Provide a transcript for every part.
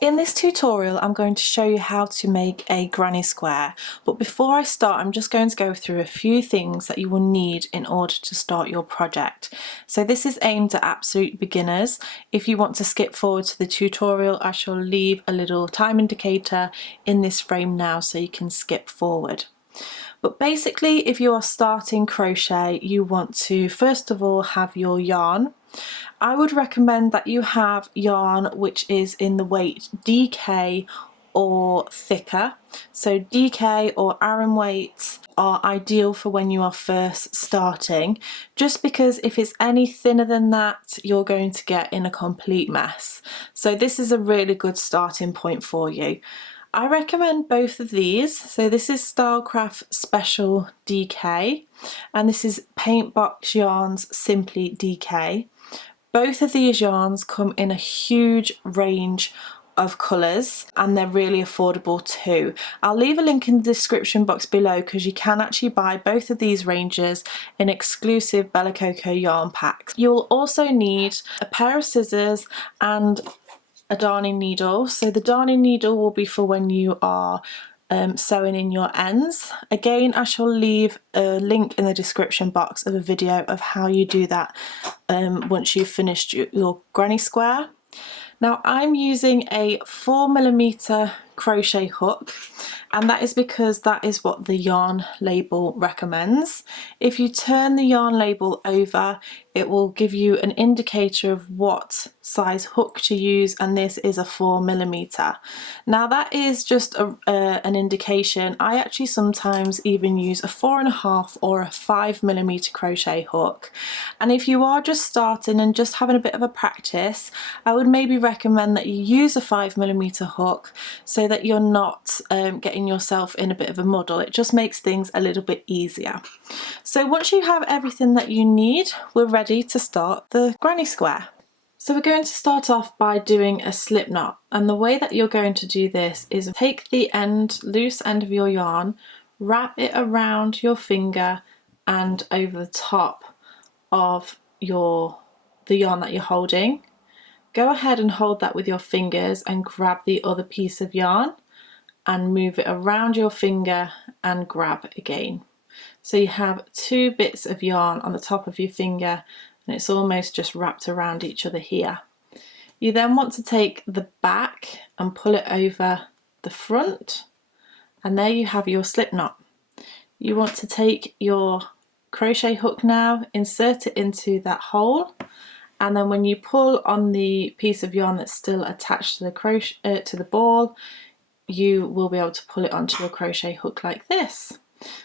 In this tutorial, I'm going to show you how to make a granny square, but before I start, I'm just going to go through a few things that you will need in order to start your project. So this is aimed at absolute beginners. If you want to skip forward to the tutorial, I shall leave a little time indicator in this frame now so you can skip forward. But basically, if you are starting crochet, you want to first of all have your yarn. I would recommend that you have yarn which is in the weight DK or thicker. So DK or Aran weights are ideal for when you are first starting, just because if it's any thinner than that, you're going to get in a complete mess. So this is a really good starting point for you. I recommend both of these. So this is Stylecraft Special DK and this is Paintbox Yarns Simply DK. Both of these yarns come in a huge range of colours and they're really affordable too. I'll leave a link in the description box below because you can actually buy both of these ranges in exclusive Bella Coco yarn packs. You'll also need a pair of scissors and a darning needle. So the darning needle will be for when you are sewing in your ends. Again, I shall leave a link in the description box of a video of how you do that once you've finished your granny square. Now I'm using a 4mm crochet hook, and that is because that is what the yarn label recommends. If you turn the yarn label over, it will give you an indicator of what size hook to use, and this is a 4mm. Now that is just an indication. I actually sometimes even use a 4.5 or a 5mm crochet hook, and if you are just starting and just having a bit of a practice, I would maybe recommend that you use a 5mm hook so that you're not getting yourself in a bit of a muddle. It just makes things a little bit easier. So once you have everything that you need, we're ready to start the granny square. So we're going to start off by doing a slip knot, and the way that you're going to do this is take the loose end of your yarn, wrap it around your finger and over the top of the yarn that you're holding. Go ahead and hold that with your fingers and grab the other piece of yarn and move it around your finger and grab again. So you have two bits of yarn on the top of your finger and it's almost just wrapped around each other here. You then want to take the back and pull it over the front, and there you have your slip knot. You want to take your crochet hook now, insert it into that hole, and then when you pull on the piece of yarn that's still attached to the crochet to the ball, you will be able to pull it onto your crochet hook like this.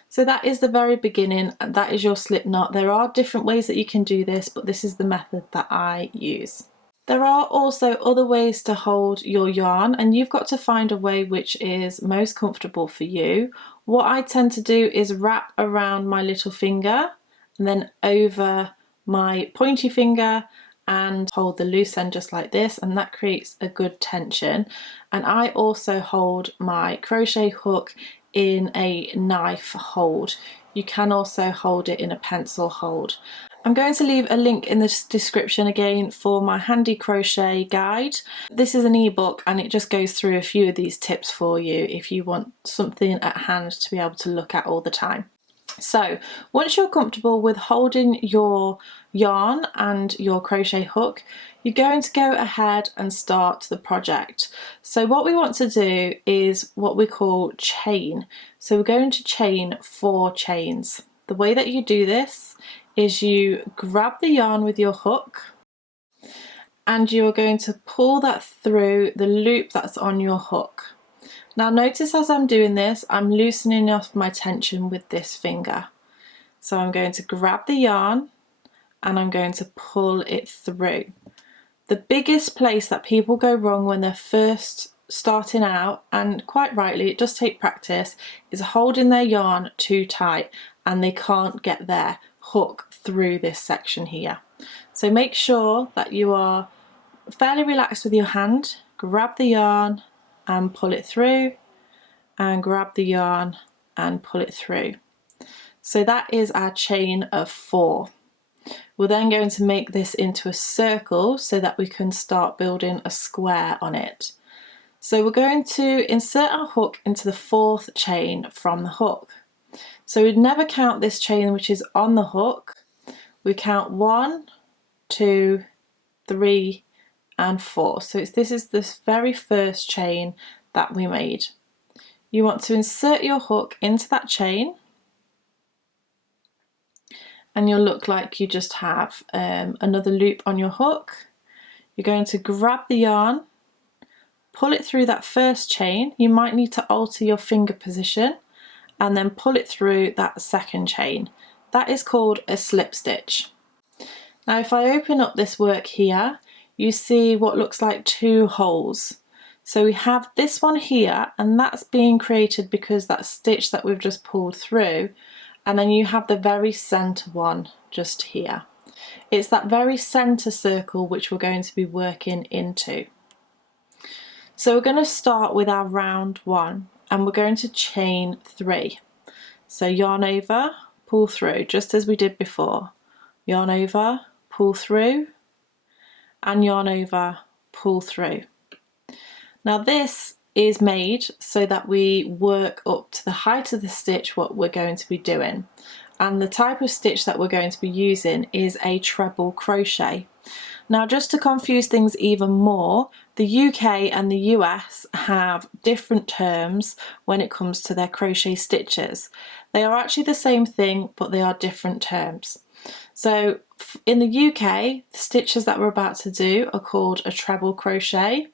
So that is the very beginning, and that is your slip knot. There are different ways that you can do this, but this is the method that I use. There are also other ways to hold your yarn, and you've got to find a way which is most comfortable for you. What I tend to do is wrap around my little finger and then over my pointy finger and hold the loose end just like this, and that creates a good tension. And I also hold my crochet hook in a knife hold. You can also hold it in a pencil hold. I'm going to leave a link in the description again for my handy crochet guide. This is an ebook and it just goes through a few of these tips for you if you want something at hand to be able to look at all the time. So once you're comfortable with holding your yarn and your crochet hook, you're going to go ahead and start the project. So what we want to do is what we call chain. So we're going to chain 4 chains. The way that you do this is you grab the yarn with your hook and you're going to pull that through the loop that's on your hook. Now notice as I'm doing this, I'm loosening off my tension with this finger. So I'm going to grab the yarn and I'm going to pull it through. The biggest place that people go wrong when they're first starting out, and quite rightly, it does take practice, is holding their yarn too tight and they can't get their hook through this section here. So make sure that you are fairly relaxed with your hand, grab the yarn and pull it through, and grab the yarn and pull it through. So that is our chain of 4. We're then going to make this into a circle so that we can start building a square on it. So we're going to insert our hook into the 4th chain from the hook. So we'd never count this chain which is on the hook. We count 1, 2, 3 and 4. So this is the very first chain that we made. You want to insert your hook into that chain, and you'll look like you just have another loop on your hook. You're going to grab the yarn, pull it through that first chain. You might need to alter your finger position and then pull it through that second chain. That is called a slip stitch. Now if I open up this work here, you see what looks like 2 holes. So we have this one here, and that's being created because that stitch that we've just pulled through, and then you have the very centre one just here. It's that very centre circle which we're going to be working into. So we're going to start with our round 1, and we're going to chain 3. So yarn over, pull through, just as we did before. Yarn over, pull through, and yarn over, pull through. Now this is made so that we work up to the height of the stitch what we're going to be doing, and the type of stitch that we're going to be using is a treble crochet. Now just to confuse things even more, the UK and the US have different terms when it comes to their crochet stitches. They are actually the same thing, but they are different terms. So in the UK, the stitches that we're about to do are called a treble crochet,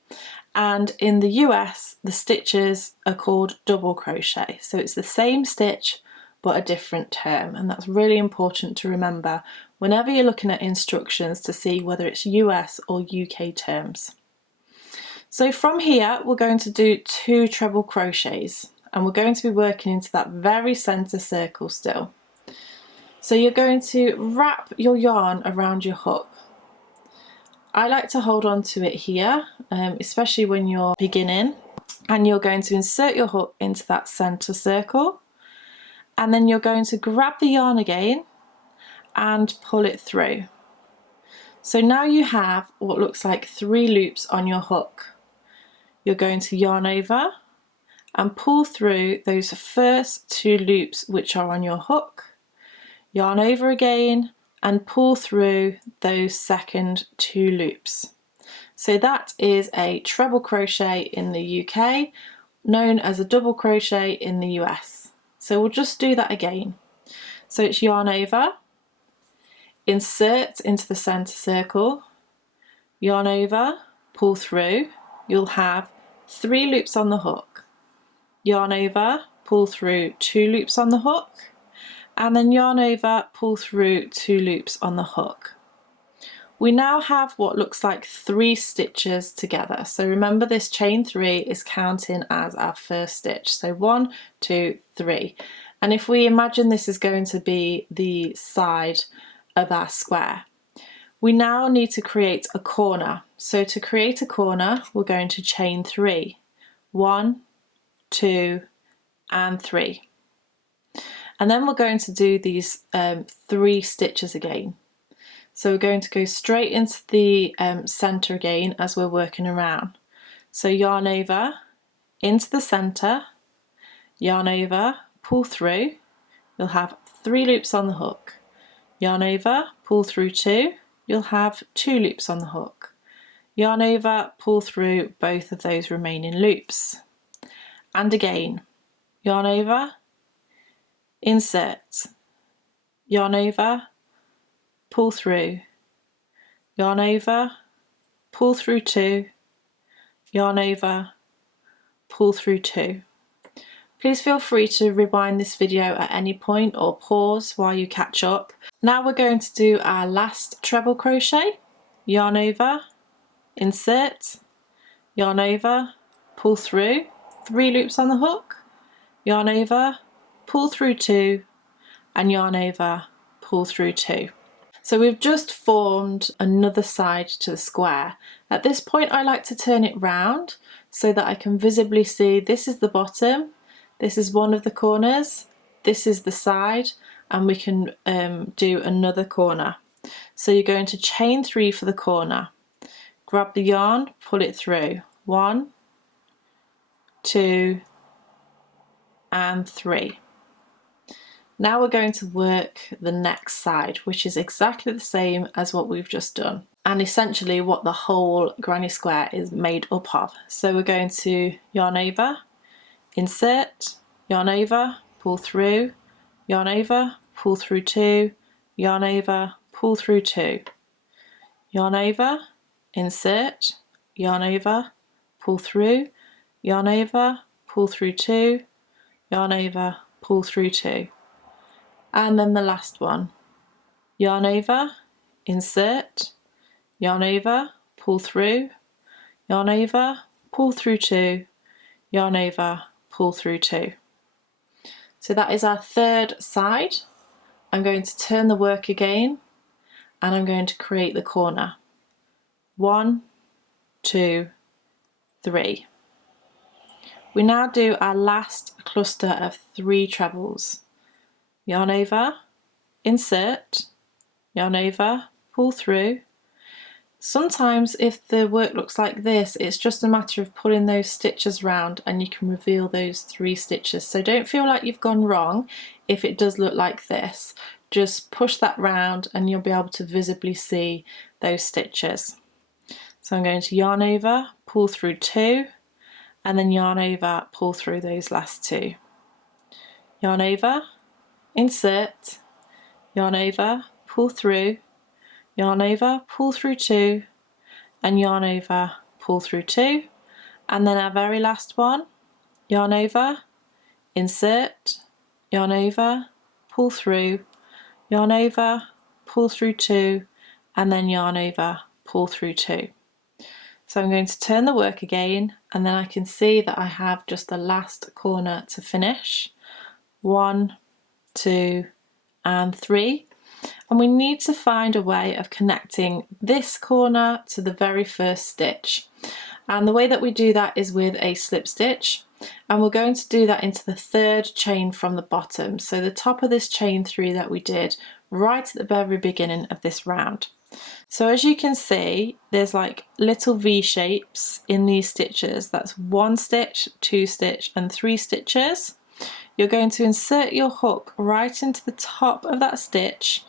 and in the US the stitches are called double crochet. So it's the same stitch but a different term, and that's really important to remember whenever you're looking at instructions to see whether it's US or UK terms. So from here we're going to do 2 treble crochets, and we're going to be working into that very centre circle still. So you're going to wrap your yarn around your hook. I like to hold on to it here, especially when you're beginning, and you're going to insert your hook into that centre circle, and then you're going to grab the yarn again and pull it through. So now you have what looks like 3 loops on your hook. You're going to yarn over and pull through those first 2 loops which are on your hook, yarn over again and pull through those second 2 loops. So that is a treble crochet in the UK, known as a double crochet in the US. So we'll just do that again. So it's yarn over, insert into the centre circle, yarn over, pull through. You'll have 3 loops on the hook, yarn over, pull through 2 loops on the hook, and then yarn over, pull through 2 loops on the hook. We now have what looks like 3 stitches together. So remember, this chain 3 is counting as our first stitch. So 1, 2, 3. And if we imagine this is going to be the side of our square, we now need to create a corner. So to create a corner, we're going to chain 3. 1, 2, and 3. And then we're going to do these 3 stitches again. So we're going to go straight into the centre again as we're working around. So yarn over, into the centre, yarn over, pull through. You'll have 3 loops on the hook. Yarn over, pull through 2. You'll have 2 loops on the hook. Yarn over, pull through both of those remaining loops. And again, yarn over, insert, yarn over, pull through, yarn over, pull through 2, yarn over, pull through 2. Please feel free to rewind this video at any point or pause while you catch up. Now we're going to do our last treble crochet. Yarn over, insert, yarn over, pull through, 3 loops on the hook, yarn over, pull through 2, and yarn over, pull through 2. So we've just formed another side to the square. At this point I like to turn it round so that I can visibly see this is the bottom, this is one of the corners, this is the side, and we can do another corner. So you're going to chain 3 for the corner. Grab the yarn, pull it through. 1, 2 and 3. Now we're going to work the next side, which is exactly the same as what we've just done, and essentially what the whole granny square is made up of. So we're going to yarn over, insert, yarn over, pull through, yarn over, pull through 2, yarn over, pull through 2, yarn over, insert, yarn over, pull through, yarn over, pull through 2, yarn over, pull through 2. And then the last one, yarn over, insert, yarn over, pull through, yarn over, pull through 2, yarn over, pull through 2. So that is our third side. I'm going to turn the work again and I'm going to create the corner. 1, 2, 3. We now do our last cluster of 3 trebles. Yarn over, insert, yarn over, pull through. Sometimes if the work looks like this, it's just a matter of pulling those stitches round and you can reveal those 3 stitches. So don't feel like you've gone wrong if it does look like this. Just push that round and you'll be able to visibly see those stitches. So I'm going to yarn over, pull through 2, and then yarn over, pull through those last 2. Yarn over, insert, yarn over, pull through, yarn over, pull through 2, and yarn over, pull through 2, and then our very last one, yarn over, insert, yarn over, pull through, yarn over, pull through 2, and then yarn over, pull through 2. So I'm going to turn the work again, and then I can see that I have just the last corner to finish. 1, 2, and 3. And we need to find a way of connecting this corner to the very first stitch. And the way that we do that is with a slip stitch. And we're going to do that into the 3rd chain from the bottom. So the top of this chain 3 that we did right at the very beginning of this round. So as you can see, there's like little V shapes in these stitches. That's 1 stitch, 2 stitch, and 3 stitches. You're going to insert your hook right into the top of that stitch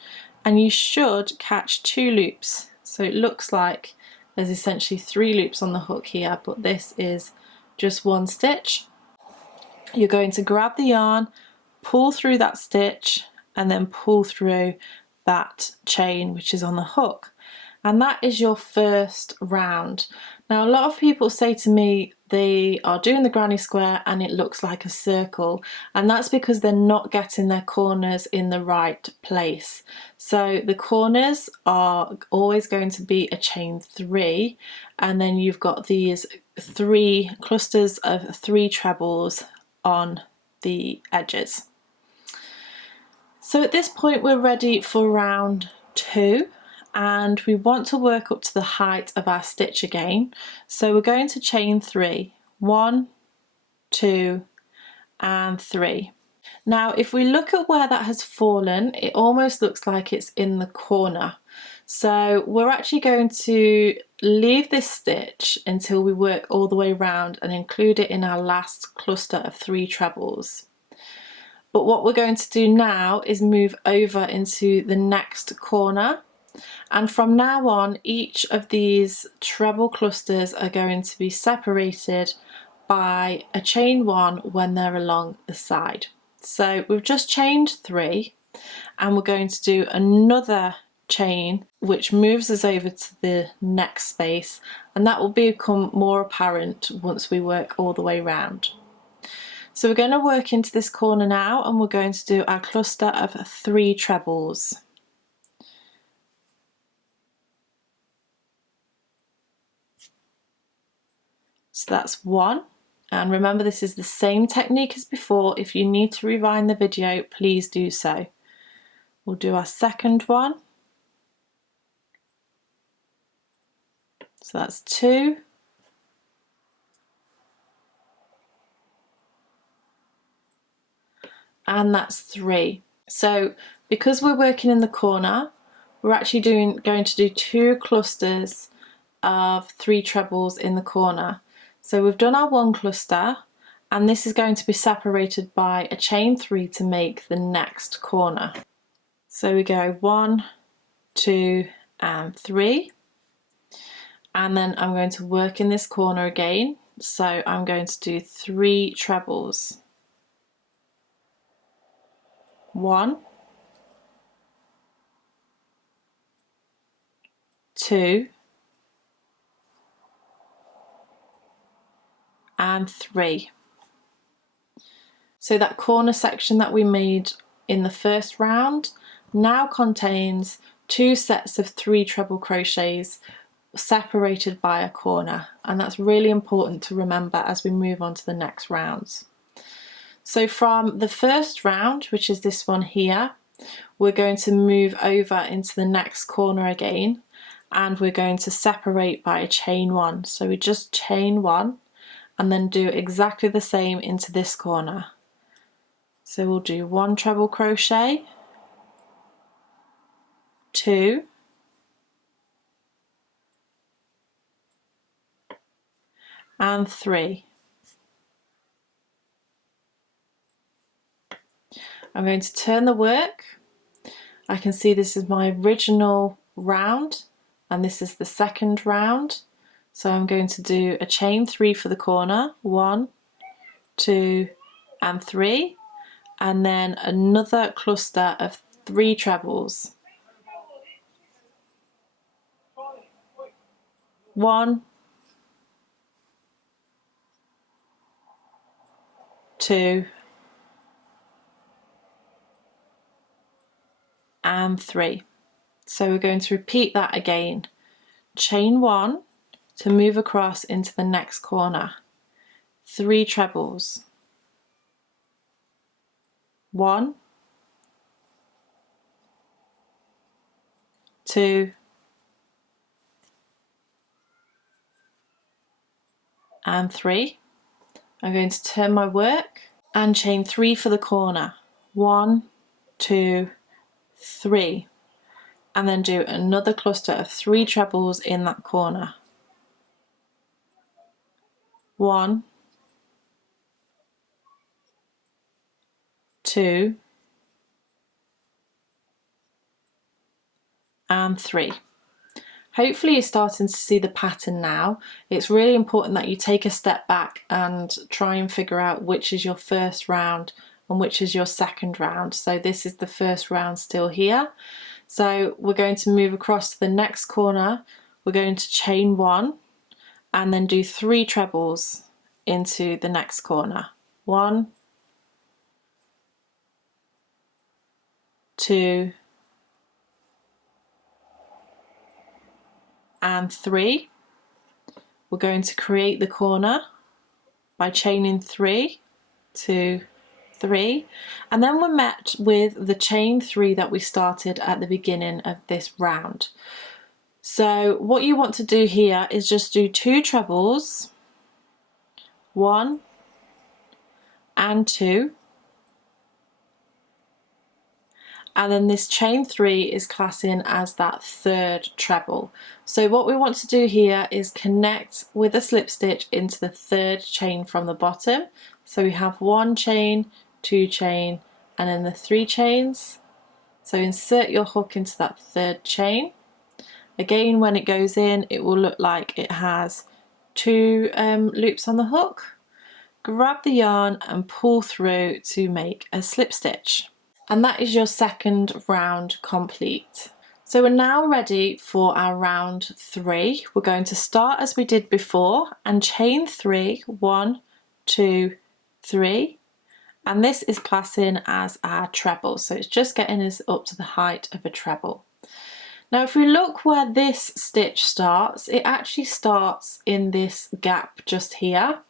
and you should catch 2 loops. So it looks like there's essentially 3 loops on the hook here, but this is just 1 stitch. You're going to grab the yarn, pull through that stitch, and then pull through that chain which is on the hook. And that is your first round. Now a lot of people say to me they are doing the granny square and it looks like a circle, and that's because they're not getting their corners in the right place. So the corners are always going to be a chain 3, and then you've got these 3 clusters of 3 trebles on the edges. So at this point we're ready for round 2. And we want to work up to the height of our stitch again. So we're going to chain 3. 1, 2, and 3. Now if we look at where that has fallen, it almost looks like it's in the corner. So we're actually going to leave this stitch until we work all the way around and include it in our last cluster of 3 trebles. But what we're going to do now is move over into the next corner. And from now on, each of these treble clusters are going to be separated by a chain 1 when they're along the side. So we've just chained 3 and we're going to do another chain which moves us over to the next space, and that will become more apparent once we work all the way around. So we're going to work into this corner now and we're going to do our cluster of 3 trebles. So that's 1, and remember this is the same technique as before. If you need to rewind the video, please do so. We'll do our second one. So that's 2. And that's 3. So because we're working in the corner, we're actually going to do 2 clusters of 3 trebles in the corner. So we've done our 1 cluster and this is going to be separated by a chain 3 to make the next corner. So we go 1, 2 and 3, and then I'm going to work in this corner again, so I'm going to do 3 trebles. 1, 2 and 3. So that corner section that we made in the first round now contains 2 sets of 3 treble crochets separated by a corner, and that's really important to remember as we move on to the next rounds. So from the first round, which is this one here, we're going to move over into the next corner again, and we're going to separate by a chain 1. So we just chain 1 and then do exactly the same into this corner. So we'll do 1 treble crochet, 2, and 3. I'm going to turn the work. I can see this is my original round and this is the second round. So I'm going to do a chain 3 for the corner, 1, 2 and 3, and then another cluster of 3 trebles. 1, 2 and 3. So we're going to repeat that again. Chain 1 to move across into the next corner. 3 trebles. 1, 2 and 3. I'm going to turn my work and chain 3 for the corner. 1, 2, 3, and then do another cluster of 3 trebles in that corner. 1, 2 and 3. Hopefully you're starting to see the pattern now. It's really important that you take a step back and try and figure out which is your first round and which is your second round. So this is the first round still here. So we're going to move across to the next corner. We're going to chain 1 and then do 3 trebles into the next corner. 1, 2 and 3. We're going to create the corner by chaining 3, 2, 3, and then we're met with the chain 3 that we started at the beginning of this round. So what you want to do here is just do 2 trebles, 1 and 2, and then this chain 3 is classing as that third treble. So what we want to do here is connect with a slip stitch into the third chain from the bottom. So we have 1 chain, 2 chain, and then the 3 chains. So insert your hook into that third chain. Again, when it goes in, it will look like it has 2 loops on the hook. Grab the yarn and pull through to make a slip stitch. And that is your second round complete. So we're now ready for our round 3. We're going to start as we did before and chain 3, 1, 2, 3. And this is classing as our treble. So it's just getting us up to the height of a treble. Now if we look where this stitch starts, it actually starts in this gap just here,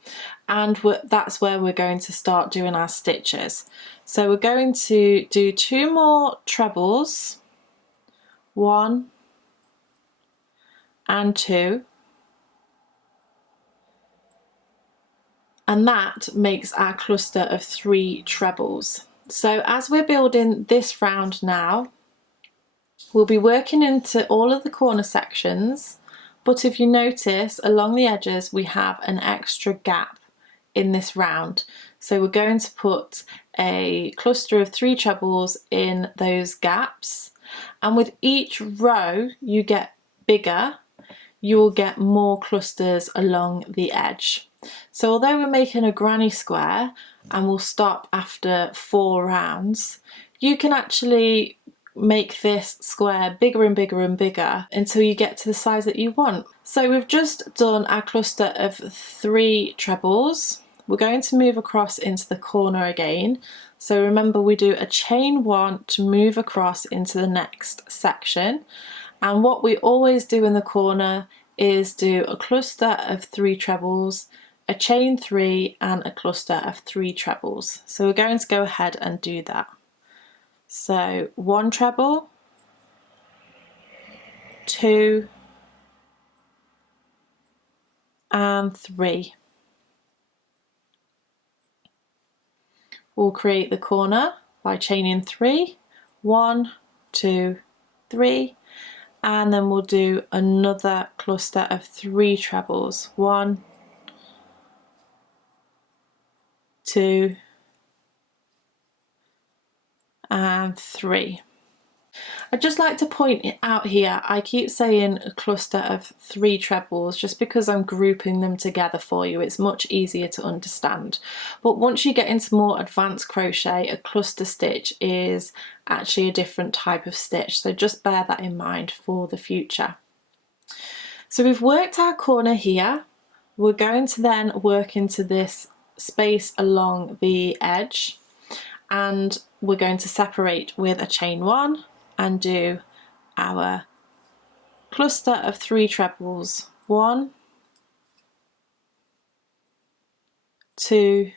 and that's where we're going to start doing our stitches. So we're going to do 2 more trebles, 1 and 2, and that makes our cluster of 3 trebles. So as we're building this round now, we'll be working into all of the corner sections, but if you notice along the edges we have an extra gap in this round. So we're going to put a cluster of 3 trebles in those gaps, and with each row you get bigger, you will get more clusters along the edge. So although we're making a granny square and we'll stop after 4 rounds, you can actually make this square bigger and bigger and bigger until you get to the size that you want. So we've just done our cluster of 3 trebles. We're going to move across into the corner again. So remember, we do a chain 1 to move across into the next section. And what we always do in the corner is do a cluster of 3 trebles, a chain 3 and a cluster of 3 trebles. So we're going to go ahead and do that. So 1 treble, 2 and 3. We'll create the corner by chaining 3, 1, 2, 3, and then we'll do another cluster of 3 trebles, 1, 2 and 3. I'd just like to point it out here, I keep saying a cluster of 3 trebles just because I'm grouping them together for you. It's much easier to understand. But once you get into more advanced crochet, a cluster stitch is actually a different type of stitch, so just bear that in mind for the future. So we've worked our corner here. We're going to then work into this space along the edge, and we're going to separate with a chain 1 and do our cluster of 3 trebles, 1, 2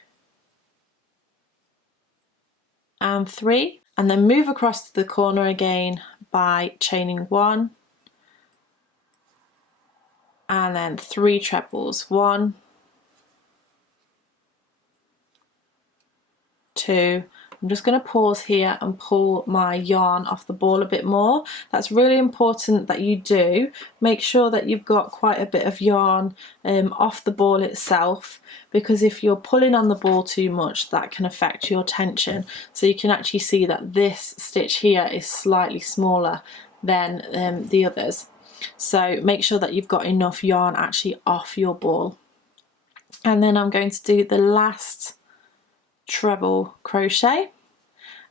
and 3, and then move across to the corner again by chaining 1 and then 3 trebles, 1, 2. I'm just going to pause here and pull my yarn off the ball a bit more. That's really important that you do. Make sure that you've got quite a bit of yarn off the ball itself, because if you're pulling on the ball too much, that can affect your tension. So you can actually see that this stitch here is slightly smaller than the others. So make sure that you've got enough yarn actually off your ball. And then I'm going to do the last treble crochet,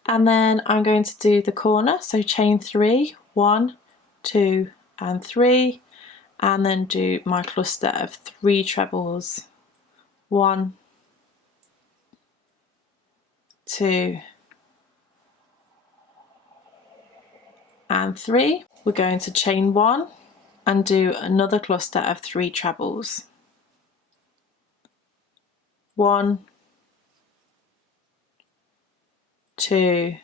and then I'm going to do the corner, so chain 3, 1, 2 and 3, and then do my cluster of 3 trebles, 1, 2 and 3. We're going to chain 1 and do another cluster of 3 trebles, 1, 2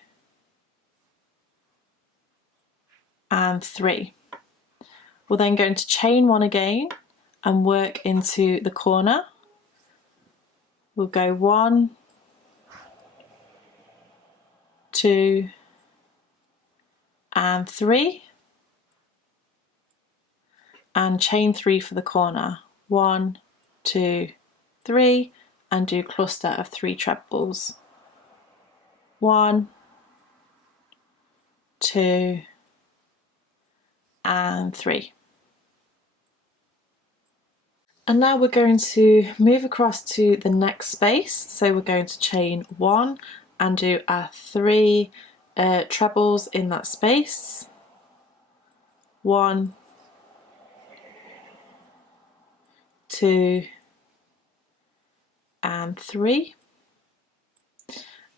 and 3. We're then going to chain 1 again and work into the corner. We'll go 1, 2 and 3, and chain 3 for the corner, 1, 2, 3, and do cluster of 3 trebles, 1, 2 and 3. And now we're going to move across to the next space, so we're going to chain 1 and do our 3 trebles in that space, 1, 2 and 3,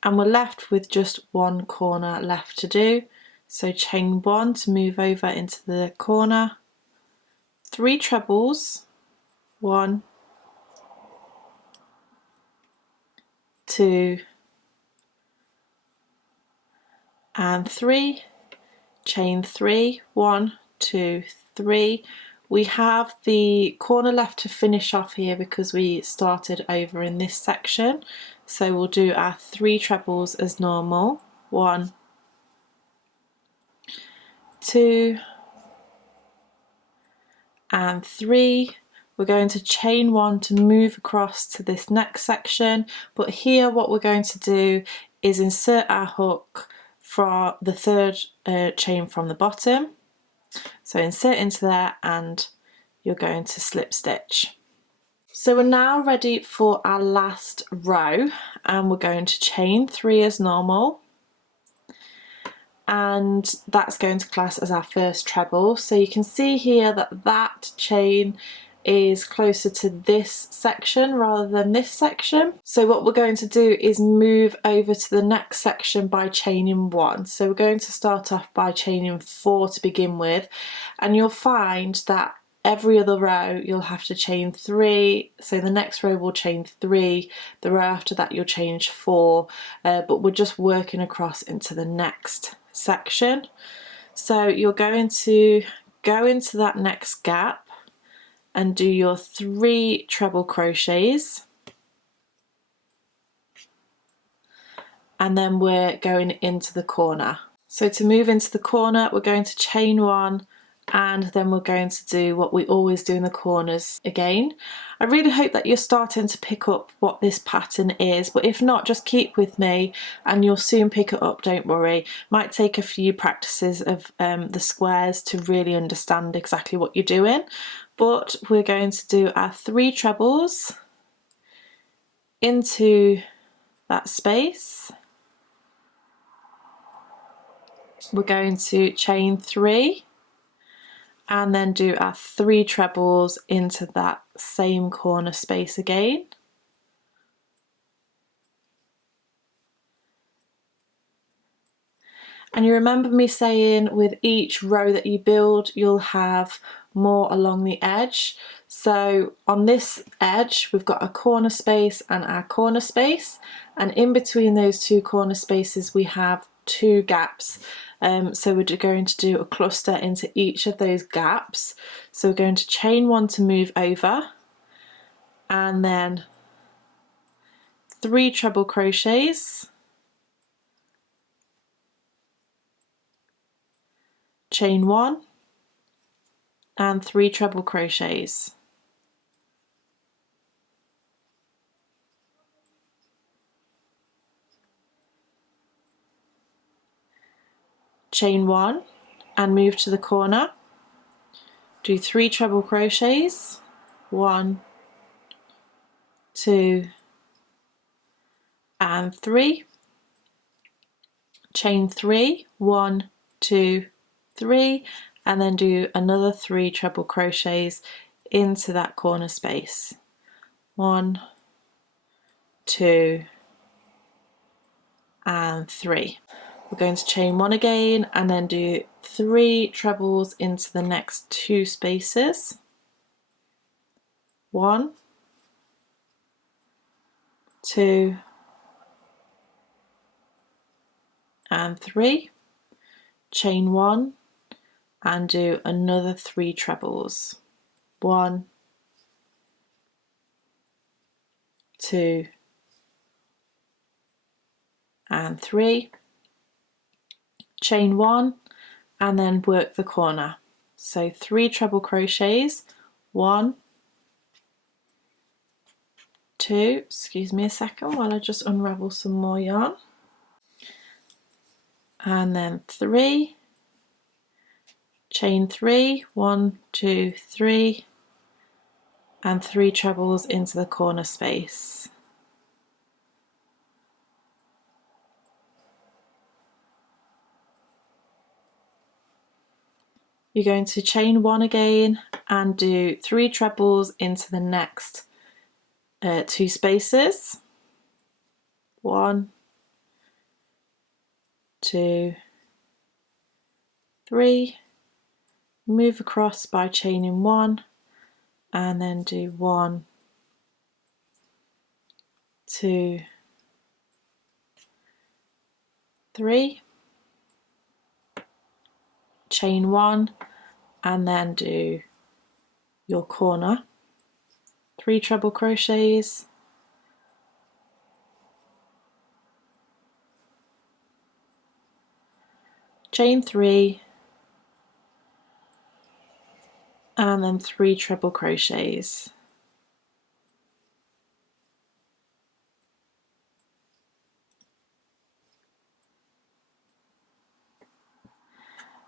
and we're left with just 1 corner left to do. So chain 1 to move over into the corner, 3 trebles, 1, 2 and 3, chain 3, 1, 2, 3. We have the corner left to finish off here because we started over in this section, so we'll do our 3 trebles as normal, 1, 2 and 3. we're going to chain 1 to move across to this next section, but here what we're going to do is insert our hook for the third chain from the bottom. So insert into there and you're going to slip stitch. So we're now ready for our last row, and we're going to chain 3 as normal, and that's going to class as our first treble. So you can see here that that chain is closer to this section rather than this section. So what we're going to do is move over to the next section by chaining 1. So we're going to start off by chaining 4 to begin with, and you'll find that every other row you'll have to chain 3, so the next row will chain 3, the row after that you'll chain 4, but we're just working across into the next section. So you're going to go into that next gap and do your 3 treble crochets, and then we're going into the corner. So to move into the corner, we're going to chain 1, and then we're going to do what we always do in the corners again. I really hope that you're starting to pick up what this pattern is, but if not, just keep with me and you'll soon pick it up, don't worry. Might take a few practices of the squares to really understand exactly what you're doing, but we're going to do our 3 trebles into that space. We're going to chain 3 and then do our 3 trebles into that same corner space again. And you remember me saying with each row that you build, you'll have more along the edge. So on this edge, we've got a corner space and our corner space, and in between those 2 corner spaces, we have 2 gaps. So we're going to do a cluster into each of those gaps. So we're going to chain 1 to move over, and then 3 treble crochets, chain 1 and 3 treble crochets, chain 1 and move to the corner, do 3 treble crochets, 1, 2 and 3, chain 3, 1, 2, 3, and then do another 3 treble crochets into that corner space, 1, 2 and 3. We're going to chain 1 again and then do 3 trebles into the next 2 spaces, 1, 2 and 3, chain 1 and do another 3 trebles, 1, 2 and 3, chain 1 and then work the corner. So 3 treble crochets, 1, 2, excuse me a second while I just unravel some more yarn, and then 3, chain 3, 1, 2, 3, and 3 trebles into the corner space. You're going to chain 1 again and do 3 trebles into the next 2 spaces, 1, 2, 3, move across by chaining 1 and then do 1, 2, 3, chain 1 and then do your corner, 3 treble crochets, chain 3 and then 3 treble crochets.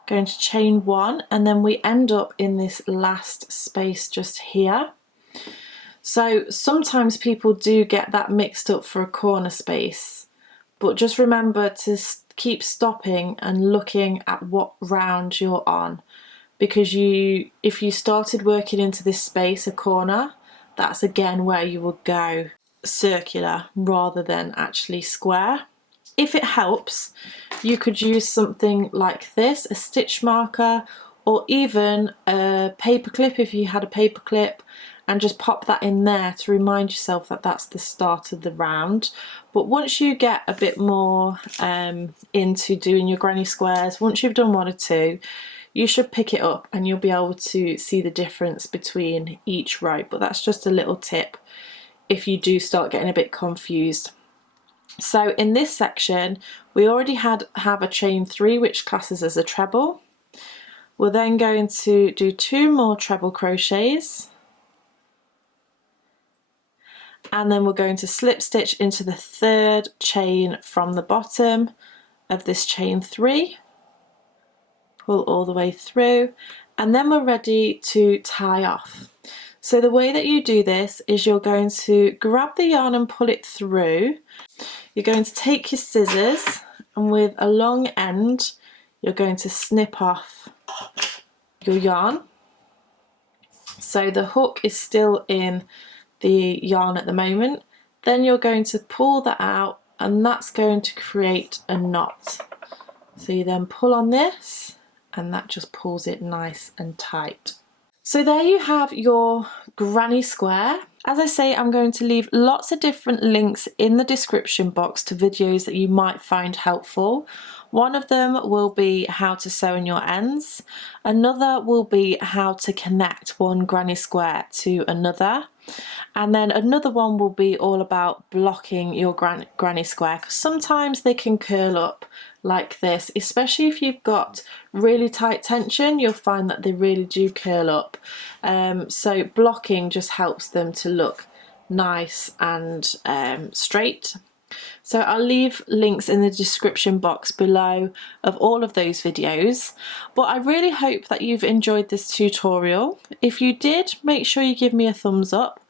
Going to chain 1, and then we end up in this last space just here. So sometimes people do get that mixed up for a corner space, but just remember to keep stopping and looking at what round you're on, because if you started working into this space, a corner, that's again where you will go circular rather than actually square. If it helps, you could use something like this, a stitch marker, or even a paper clip if you had a paper clip, and just pop that in there to remind yourself that that's the start of the round. But once you get a bit more into doing your granny squares, once you've done 1 or 2, you should pick it up and you'll be able to see the difference between each row. But that's just a little tip if you do start getting a bit confused. So in this section, we already have a chain 3, which classes as a treble. We're then going to do 2 more treble crochets, and then we're going to slip stitch into the 3rd chain from the bottom of this chain 3, pull all the way through, and then we're ready to tie off. So the way that you do this is you're going to grab the yarn and pull it through. You're going to take your scissors, and with a long end you're going to snip off your yarn. So the hook is still in the yarn at the moment. Then you're going to pull that out, and that's going to create a knot. So you then pull on this, and that just pulls it nice and tight. So there you have your granny square. As I say, I'm going to leave lots of different links in the description box to videos that you might find helpful. One of them will be how to sew in your ends. Another will be how to connect one granny square to another. And then another one will be all about blocking your granny square, because sometimes they can curl up like this, especially if you've got really tight tension. You'll find that they really do curl up. So blocking just helps them to look nice and straight. So I'll leave links in the description box below of all of those videos. But I really hope that you've enjoyed this tutorial. If you did, make sure you give me a thumbs up.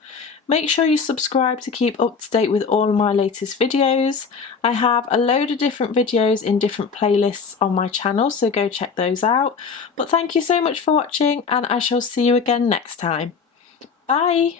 Make sure you subscribe to keep up to date with all of my latest videos. I have a load of different videos in different playlists on my channel, so go check those out. But thank you so much for watching, and I shall see you again next time. Bye!